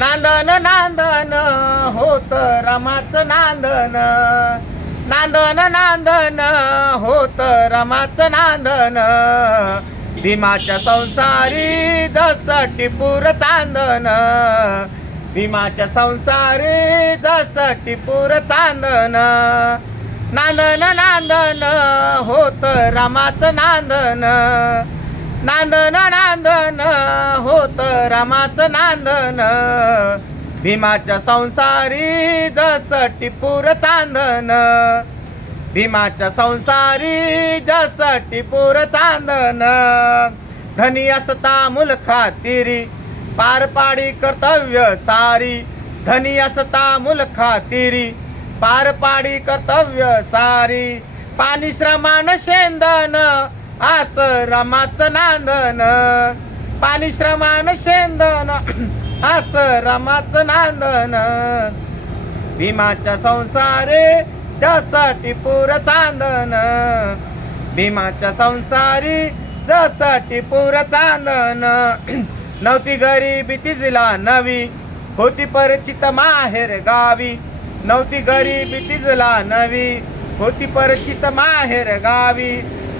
नांदन नांदन होत रमाच नांदन. नांदन नांदन होत रमाच नांदन. भीमाच्या संसारी जस टिपूर चांदन. भीमाच्या संसारी जस टिपूर चांदन. नांदन नांदन होत रामाचं नांदन. नांदन नांदन होत रामाचं नांदन. भीमाच्या संसारी जस टिपूर चांदन. भीमाच्या संसारी जस टिपूर चांदन. धनी असता मुल खातिरी पार पाडी कर्तव्य सारी. धनी असता मुल खातिरी पार पाडी कर्तव्य सारी. पाणी श्रमान शेंदन आस रमाचं नांदन पाणी श्रमान शेंदन आस रमाचं नांदन. भीमाच्या संसारे त्यासाठी पूर चांदन. भीमाच्या संसारी जसाठी पूर चांदन. नव्हती गरीबी तिजला नवी होती परिचित माहेर गावी. नव्हती गरीबी तिजला नवी होती परिचित माहेर गावी.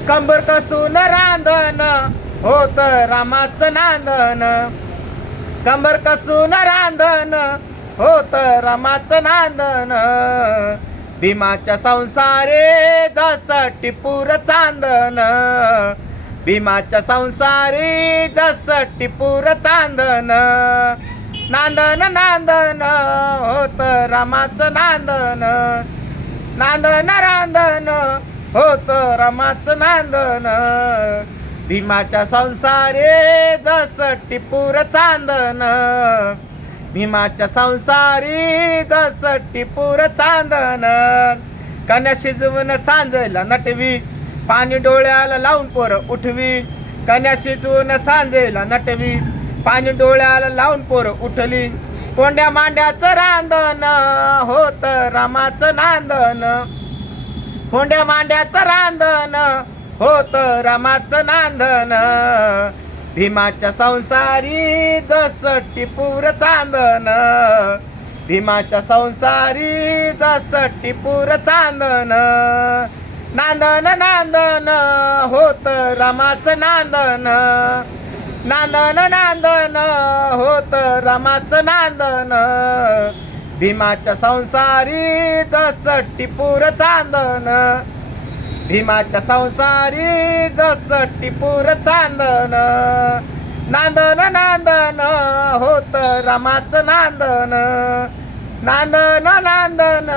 कंबर कसून रांधन होत रामाचं नांदन. कंबर कसून रांधन होत रामाचं नांदन. भीमाच्या संसारे जस टिपूर चांदन. भीमाच्या संसारी जस टिपूर चांदन. नांदन नांदन होत रामाचं नांदन. नांदन रांदन होत रमाच नांदन. भीमाच्या संसारे जस टिपूर चांदन. भीमाच्या संसारी जस टिपूर चांदन. कन्या शिजवून सांजेला नटवी. पाणी डोळ्याला लावून पोर उठवी. कन्या शिजवून सांजेला नटवी. पाणी डोळ्याला लावून पोर उठली. कोंड्या मांड्याचं रांधन. होत रामाचं नांदन. होंड्या मांड्याचं रांधन होत रामाचं नांदन. भीमाच्या संसारी जस टिपूर चांदन. भीमाच्या संसारी जस टिपूर चांदन. नांदन नांदन होत रामाचं नांदन. नांदन नांदन होत रामाचं नांदन. भीमाच्या संसारी जस टिपूर चांदन. भीमाच्या संसारी जस टिपूर चांदन. नांदन नांदन होत रामाच नांदन. नांदन नांदन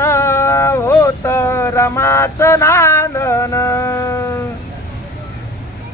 होत रमाचं नांदन.